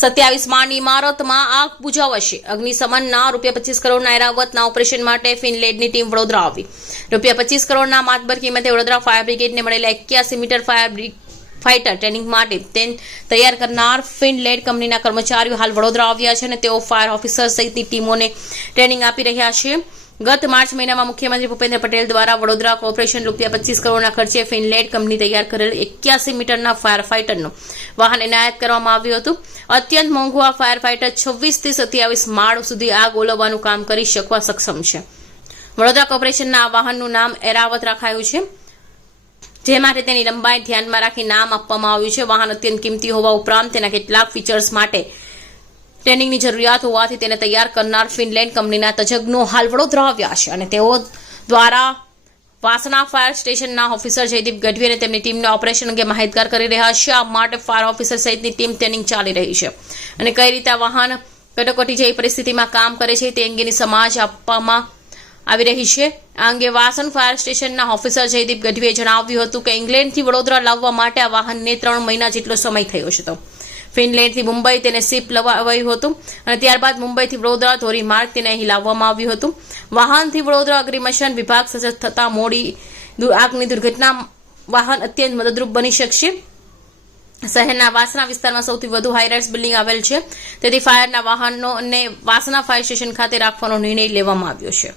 સત્યાવીસ માળની ઇમારતમાં આગ બુઝાવશે અગ્નિશમનના રૂપિયા પચીસ કરોડના એરાવતના ઓપરેશન માટે ફિનલેન્ડની ટીમ વડોદરા આવી. રૂપિયા પચીસ કરોડના માતબર કિંમતે વડોદરા ફાયર બ્રિગેડને મળેલા એક્યાસી મીટર ફાયર ફાઇટર ટ્રેનિંગ માટે તેન તૈયાર કરનાર ફિનલેન્ડ કંપનીના કર્મચારીઓ હાલ વડોદરા આવ્યા છે અને તેઓ ફાયર ઓફિસર સહિતની ટીમોને ટ્રેનિંગ આપી રહ્યા છે. ગત માર્ચ મહિનામાં મુખ્યમંત્રી ભૂપેન્દ્ર પટેલ દ્વારા વડોદરા કોર્પોરેશન રૂપિયા પચીસ કરોડના ખર્ચે ફિનલેન્ડ કંપની તૈયાર કરેલ એક્યાસી મીટરના ફાયર ફાઇટરનું વાહન એનાયત કરવામાં આવ્યું હતું. અત્યંત મોંઘું આ ફાયર ફાઇટર છવ્વીસથી સત્યાવીસ માળ સુધી આગ ઓલવવાનું કામ કરી શકવા સક્ષમ છે. વડોદરા કોર્પોરેશનના આ વાહનનું નામ એરાવત રાખાયું છે. જે માટે તેની લંબાઈ ધ્યાનમાં રાખી નામ આપવામાં આવ્યું છે. વાહન અત્યંત કિંમતી હોવા ઉપરાંત તેના કેટલાક ફીચર્સ માટે ટ્રેનિંગની જરૂરિયાત હોવાથી તેને તૈયાર કરનાર ફિનલેન્ડ કંપનીના તજજ્ઞો હાલ વડોદરા આવ્યા છે અને તેઓ દ્વારા વાસણા ફાયર સ્ટેશનના ઓફિસર જયદીપ ગઢવી અને તેમની ટીમને ઓપરેશન અંગે માહિતગાર કરી રહ્યા છે. આ માટે ફાયર ઓફિસર સહિતની ટીમ ટ્રેનિંગ ચાલી રહી છે અને કઈ રીતે વાહન કટોકટી જેવી પરિસ્થિતિમાં કામ કરે છે તે અંગેની સમાજ આપવામાં આવી રહી છે. આ અંગે વાસણ ફાયર સ્ટેશનના ઓફિસર જયદીપ ગઢવીએ જણાવ્યું હતું કે ઇંગ્લેન્ડથી વડોદરા લાવવા માટે આ વાહનને ત્રણ મહિના જેટલો સમય થયો છે. તો ફિનલેન્ડથી મુંબઈ તેને શિપ લવાયું હતું અને ત્યારબાદ મુંબઈથી વડોદરા ધોરીમાર્ગ તેને અહીં લાવવામાં આવ્યું હતું. વાહનથી વડોદરા અગ્નિમશન વિભાગ સજ્જ થતા મોડી આગની દુર્ઘટના વાહન અત્યંત મદદરૂપ બની શકશે. શહેરના વાસના વિસ્તારમાં સૌથી વધુ હાઈરાઇટ્સ બિલ્ડિંગ આવેલ છે. તેથી ફાયરના વાહનોને વાસના ફાયર સ્ટેશન ખાતે રાખવાનો નિર્ણય લેવામાં આવ્યો છે.